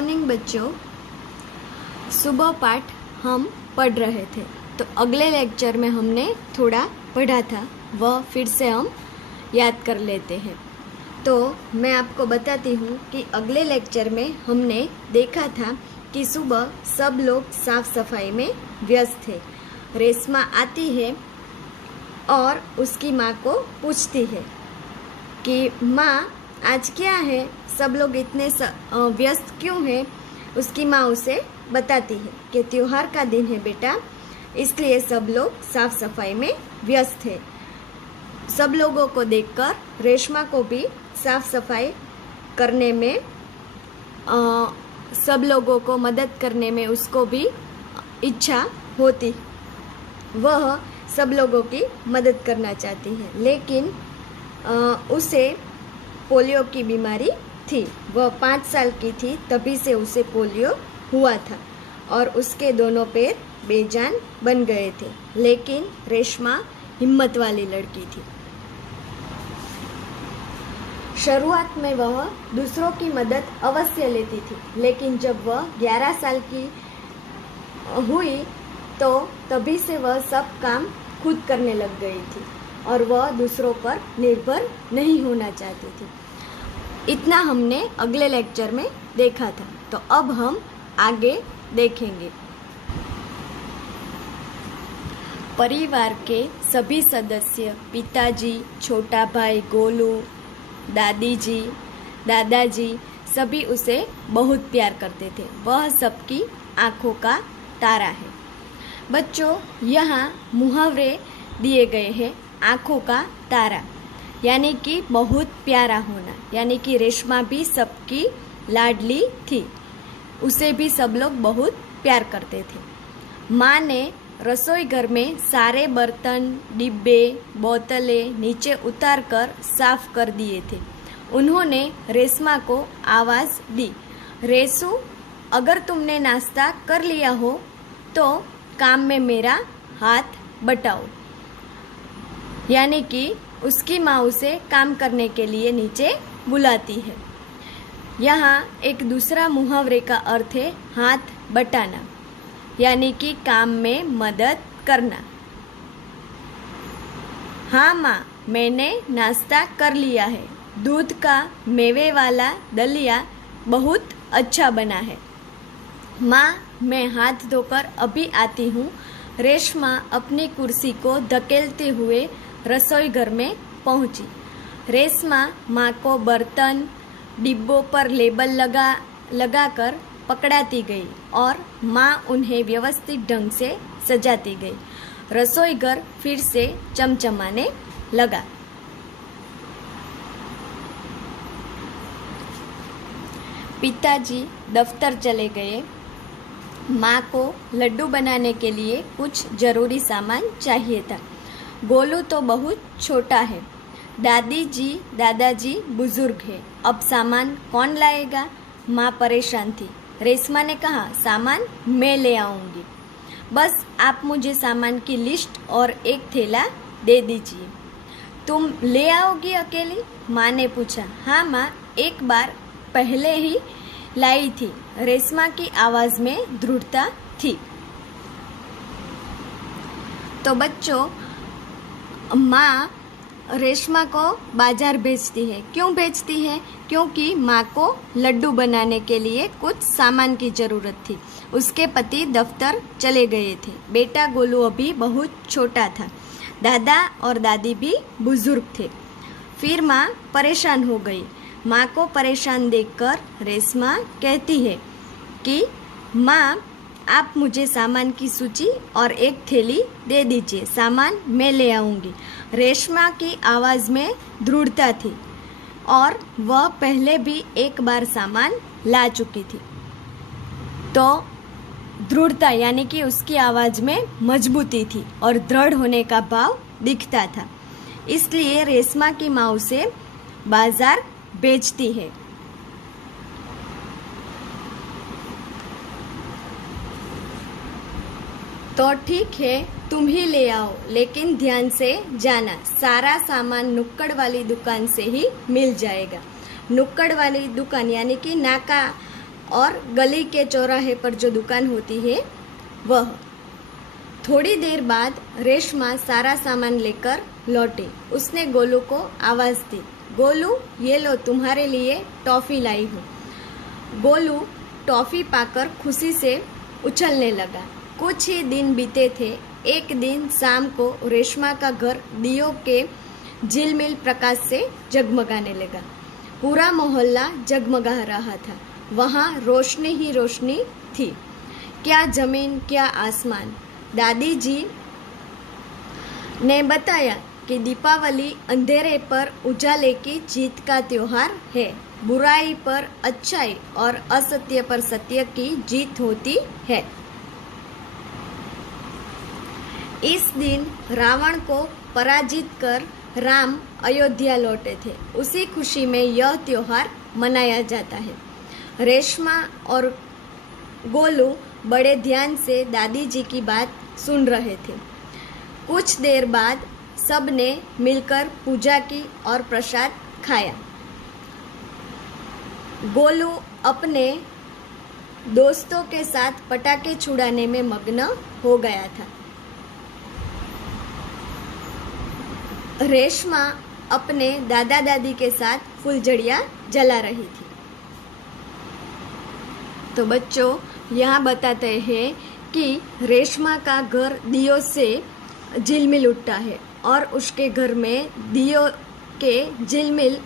Morning बच्चों। सुबह पाठ हम पढ़ रहे थे, तो अगले लेक्चर में हमने थोड़ा पढ़ा था, वह फिर से हम याद कर लेते हैं। तो मैं आपको बताती हूँ कि अगले लेक्चर में हमने देखा था कि सुबह सब लोग साफ सफाई में व्यस्त थे। रेशमा आती है और उसकी माँ को पूछती है कि माँ आज क्या है, सब लोग इतने व्यस्त क्यों हैं। उसकी माँ उसे बताती है कि त्योहार का दिन है बेटा, इसलिए सब लोग साफ सफाई में व्यस्त है। सब लोगों को देखकर रेशमा को भी साफ सफाई करने में, सब लोगों को मदद करने में उसको भी इच्छा होती। वह सब लोगों की मदद करना चाहती है, लेकिन उसे पोलियो की बीमारी थी। वह 5 साल की थी तभी से उसे पोलियो हुआ था और उसके दोनों पैर बेजान बन गए थे। लेकिन रेशमा हिम्मत वाली लड़की थी। शुरुआत में वह दूसरों की मदद अवश्य लेती थी, लेकिन जब वह 11 साल की हुई तो तभी से वह सब काम खुद करने लग गई थी और वह दूसरों पर निर्भर नहीं होना चाहती थी। इतना हमने अगले लेक्चर में देखा था, तो अब हम आगे देखेंगे। परिवार के सभी सदस्य, पिताजी, छोटा भाई गोलू, दादी जी, दादाजी, सभी उसे बहुत प्यार करते थे। वह सबकी आंखों का तारा है। बच्चों, यहाँ मुहावरे दिए गए हैं। आंखों का तारा यानी कि बहुत प्यारा होना, यानी कि रेशमा भी सबकी लाडली थी। उसे भी सब लोग बहुत प्यार करते थे। माँ ने रसोई घर में सारे बर्तन, डिब्बे, बोतलें नीचे उतार कर साफ कर दिए थे। उन्होंने रेशमा को आवाज़ दी, रेसू, अगर तुमने नाश्ता कर लिया हो तो काम में मेरा हाथ बटाओ। यानी कि उसकी माँ उसे काम करने के लिए नीचे बुलाती है। यहाँ एक दूसरा मुहावरे का अर्थ है हाथ बटाना, यानी कि काम में मदद करना। हाँ माँ, मैंने नाश्ता कर लिया है। दूध का मेवे वाला दलिया बहुत अच्छा बना है। माँ, मैं हाथ धोकर अभी आती हूँ। रेशमा अपनी कुर्सी को धकेलते हुए रसोई घर में पहुंची। रेशमा माँ को बर्तन, डिब्बों पर लेबल लगाकर पकड़ाती गई और माँ उन्हें व्यवस्थित ढंग से सजाती गई। रसोई घर फिर से चमचमाने लगा। पिताजी दफ्तर चले गए। माँ को लड्डू बनाने के लिए कुछ जरूरी सामान चाहिए था। गोलू तो बहुत छोटा है। दादी जी, दादाजी बुजुर्ग है। अब सामान कौन लाएगा? माँ परेशान थी। रेशमा ने कहा, सामान मैं ले आऊँगी। बस आप मुझे सामान की लिस्ट और एक थैला दे दीजिए। तुम ले आओगी अकेली? माँ ने पूछा। हाँ माँ, एक बार पहले ही लाई थी। रेशमा की आवाज़ में दृढ़ता थी। तो बच्चों, माँ रेशमा को बाजार भेजती है। क्यों भेजती है? क्योंकि माँ को लड्डू बनाने के लिए कुछ सामान की ज़रूरत थी। उसके पति दफ्तर चले गए थे। बेटा गोलू अभी बहुत छोटा था। दादा और दादी भी बुजुर्ग थे। फिर माँ परेशान हो गई। माँ को परेशान देखकर रेशमा कहती है कि माँ, आप मुझे सामान की सूची और एक थैली दे दीजिए। सामान मैं ले आऊँगी। रेशमा की आवाज़ में दृढ़ता थी और वह पहले भी एक बार सामान ला चुकी थी। तो दृढ़ता यानी कि उसकी आवाज़ में मजबूती थी और दृढ़ होने का भाव दिखता था। इसलिए रेशमा की माँ उसे बाजार बेचती है। तो ठीक है, तुम ही ले आओ, लेकिन ध्यान से जाना, सारा सामान नुक्कड़ वाली दुकान से ही मिल जाएगा। नुक्कड़ वाली दुकान यानी कि नाका और गली के चौराहे पर जो दुकान होती है वह। थोड़ी देर बाद रेशमा सारा सामान लेकर लौटी। उसने गोलू को आवाज दी, गोलू ये लो तुम्हारे लिए टॉफी लाई हूँ। गोलू टॉफी पाकर खुशी से उछलने लगा। कुछ ही दिन बीते थे। एक दिन शाम को रेशमा का घर दियों के झिलमिल प्रकाश से जगमगाने लगा। पूरा मोहल्ला जगमगा रहा था। वहाँ रोशनी ही रोशनी थी। क्या जमीन क्या आसमान। दादी जी ने बताया कि दीपावली अंधेरे पर उजाले की जीत का त्योहार है। बुराई पर अच्छाई और असत्य पर सत्य की जीत होती है। इस दिन रावण को पराजित कर राम अयोध्या लौटे थे। उसी खुशी में यह त्योहार मनाया जाता है। रेशमा और गोलू बड़े ध्यान से दादी जी की बात सुन रहे थे। कुछ देर बाद सब ने मिलकर पूजा की और प्रसाद खाया। गोलू अपने दोस्तों के साथ पटाखे छुड़ाने में मग्न हो गया था। रेशमा अपने दादा दादी के साथ फुलझड़ियाँ जला रही थी। तो बच्चों यहाँ बताते हैं कि रेशमा का घर दियों से झिलमिल उठता है और उसके घर में दियों के झिलमिल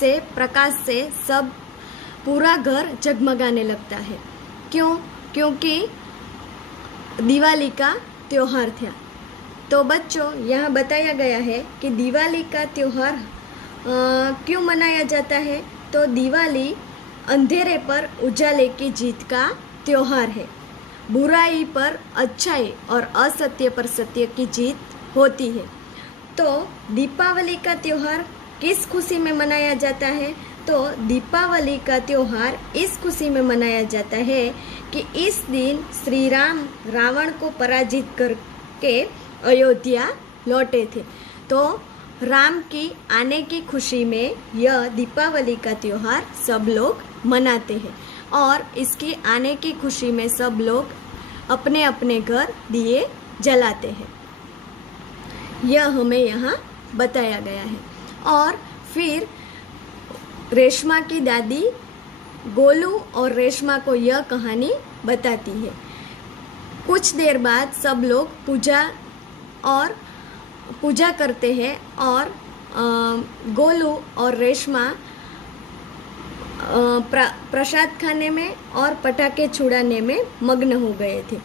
से प्रकाश से सब पूरा घर जगमगाने लगता है। क्यों? क्योंकि दिवाली का त्योहार था। तो बच्चों यहाँ बताया गया है कि दिवाली का त्योहार क्यों मनाया जाता है। तो दिवाली अंधेरे पर उजाले की जीत का त्योहार है। बुराई पर अच्छाई और असत्य पर सत्य की जीत होती है। तो दीपावली का त्योहार किस खुशी में मनाया जाता है। तो दीपावली का त्योहार इस खुशी में मनाया जाता है कि इस दिन श्री राम रावण को पराजित करके अयोध्या लौटे थे। तो राम की आने की खुशी में यह दीपावली का त्योहार सब लोग मनाते हैं और इसकी आने की खुशी में सब लोग अपने अपने घर दिए जलाते हैं। यह हमें यहाँ बताया गया है। और फिर रेशमा की दादी गोलू और रेशमा को यह कहानी बताती है। कुछ देर बाद सब लोग पूजा करते हैं और गोलू और रेशमा प्रसाद खाने में और पटाखे छुड़ाने में मग्न हो गए थे।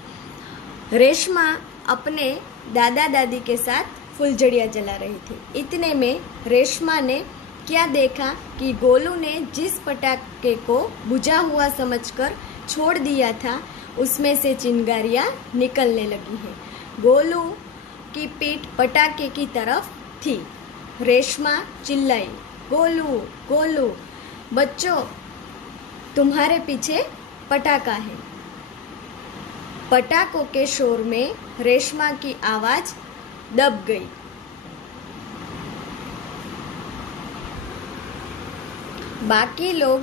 रेशमा अपने दादा दादी के साथ फुलझड़ियाँ जला रही थी। इतने में रेशमा ने क्या देखा कि गोलू ने जिस पटाखे को बुझा हुआ समझकर छोड़ दिया था उसमें से चिंगारियाँ निकलने लगी हैं। गोलू की पीठ पटाखे की तरफ थी। रेशमा चिल्लाई, गोलू गोलू बच्चों तुम्हारे पीछे पटाखा है। पटाखों के शोर में रेशमा की आवाज दब गई। बाकी लोग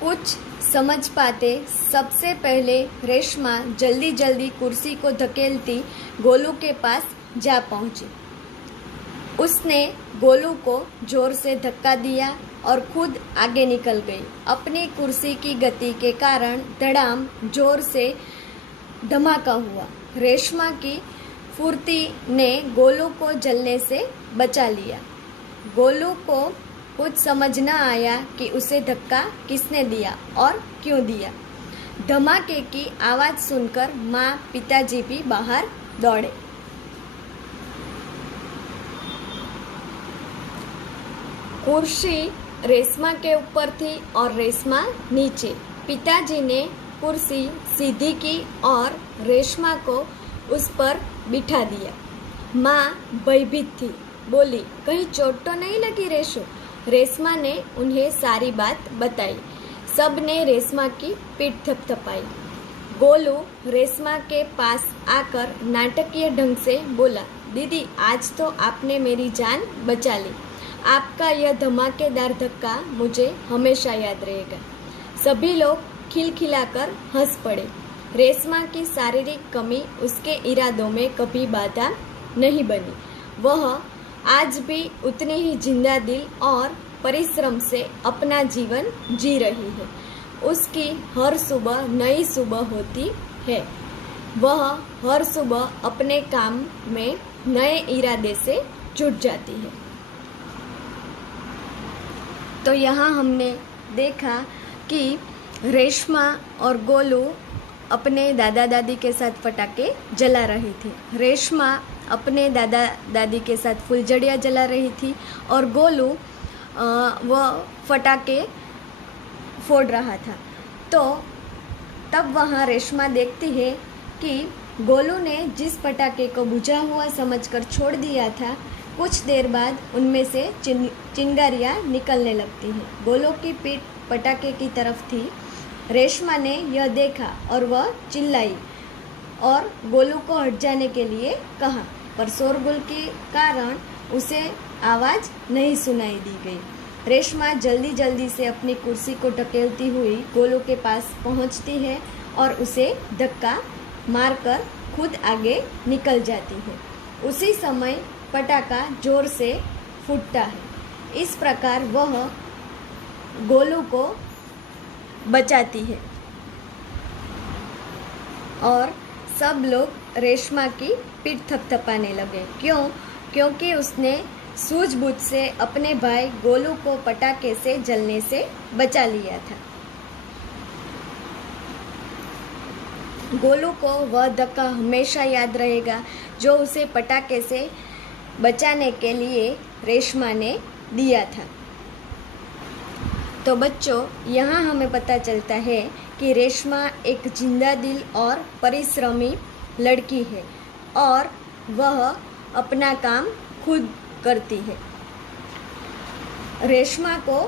कुछ समझ पाते सबसे पहले रेशमा जल्दी जल्दी कुर्सी को धकेलती गोलू के पास जा पहुंची। उसने गोलू को जोर से धक्का दिया और खुद आगे निकल गई। अपनी कुर्सी की गति के कारण धड़ाम जोर से धमाका हुआ। रेशमा की फुर्ती ने गोलू को जलने से बचा लिया। गोलू को कुछ समझ न आया कि उसे धक्का किसने दिया और क्यों दिया। धमाके की आवाज़ सुनकर माँ पिताजी भी बाहर दौड़े। कुर्सी रेशमा के ऊपर थी और रेशमा नीचे। पिताजी ने कुर्सी सीधी की और रेशमा को उस पर बिठा दिया। माँ भयभीत थी, बोली कहीं चोट तो नहीं लगी रेशो। रेशमा ने उन्हें सारी बात बताई। सब ने रेशमा की पीठ थपथपाई। गोलू रेशमा के पास आकर नाटकीय ढंग से बोला, दीदी आज तो आपने मेरी जान बचा ली। आपका यह धमाकेदार धक्का मुझे हमेशा याद रहेगा। सभी लोग खिलखिलाकर हंस पड़े। रेशमा की शारीरिक कमी उसके इरादों में कभी बाधा नहीं बनी। वह आज भी उतनी ही जिंदा दिल और परिश्रम से अपना जीवन जी रही है। उसकी हर सुबह नई सुबह होती है। वह हर सुबह अपने काम में नए इरादे से जुट जाती है। तो यहाँ हमने देखा कि रेशमा और गोलू अपने दादा दादी के साथ पटाखे जला रही थी। रेशमा अपने दादा दादी के साथ फुलझड़ियाँ जला रही थी और गोलू वह पटाखे फोड़ रहा था। तो तब वहाँ रेशमा देखती है कि गोलू ने जिस पटाखे को बुझा हुआ समझकर छोड़ दिया था, कुछ देर बाद उनमें से चिंगारियाँ निकलने लगती हैं। गोलू की पीठ पटाखे की तरफ थी। रेशमा ने यह देखा और वह चिल्लाई और गोलू को हट जाने के लिए कहा, पर शोरगुल के कारण उसे आवाज़ नहीं सुनाई दी गई। रेशमा जल्दी जल्दी से अपनी कुर्सी को ढकेलती हुई गोलू के पास पहुंचती है और उसे धक्का मारकर खुद आगे निकल जाती है। उसी समय पटाखा जोर से फूटता है। इस प्रकार वह गोलू को बचाती है और सब लोग रेशमा की पीठ थपथपाने लगे। क्योंकि उसने सूझबूझ से अपने भाई गोलू को पटाखे से जलने से बचा लिया था। गोलू को वह धक्का हमेशा याद रहेगा जो उसे पटाखे से बचाने के लिए रेशमा ने दिया था। तो बच्चों, यहाँ हमें पता चलता है कि रेशमा एक जिंदा दिल और परिश्रमी लड़की है और वह अपना काम खुद करती है। रेशमा को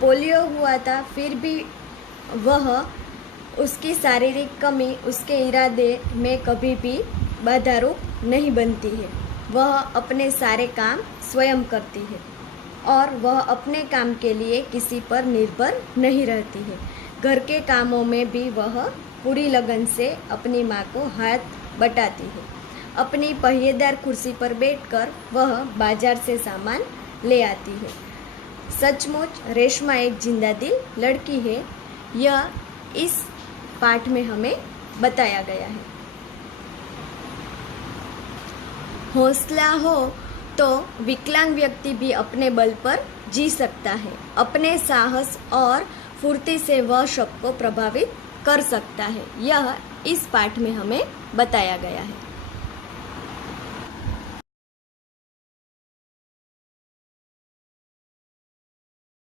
पोलियो हुआ था, फिर भी वह उसकी शारीरिक कमी उसके इरादे में कभी भी बाधारूप नहीं बनती है। वह अपने सारे काम स्वयं करती है और वह अपने काम के लिए किसी पर निर्भर नहीं रहती है। घर के कामों में भी वह पूरी लगन से अपनी माँ को हाथ बटाती है। अपनी पहिएदार कुर्सी पर बैठकर वह बाजार से सामान ले आती है। सचमुच रेशमा एक जिंदा दिल लड़की है। यह इस पाठ में हमें बताया गया है। हौसला हो तो विकलांग व्यक्ति भी अपने बल पर जी सकता है। अपने साहस और फुर्ती से वह सबको प्रभावित कर सकता है। यह इस पाठ में हमें बताया गया है।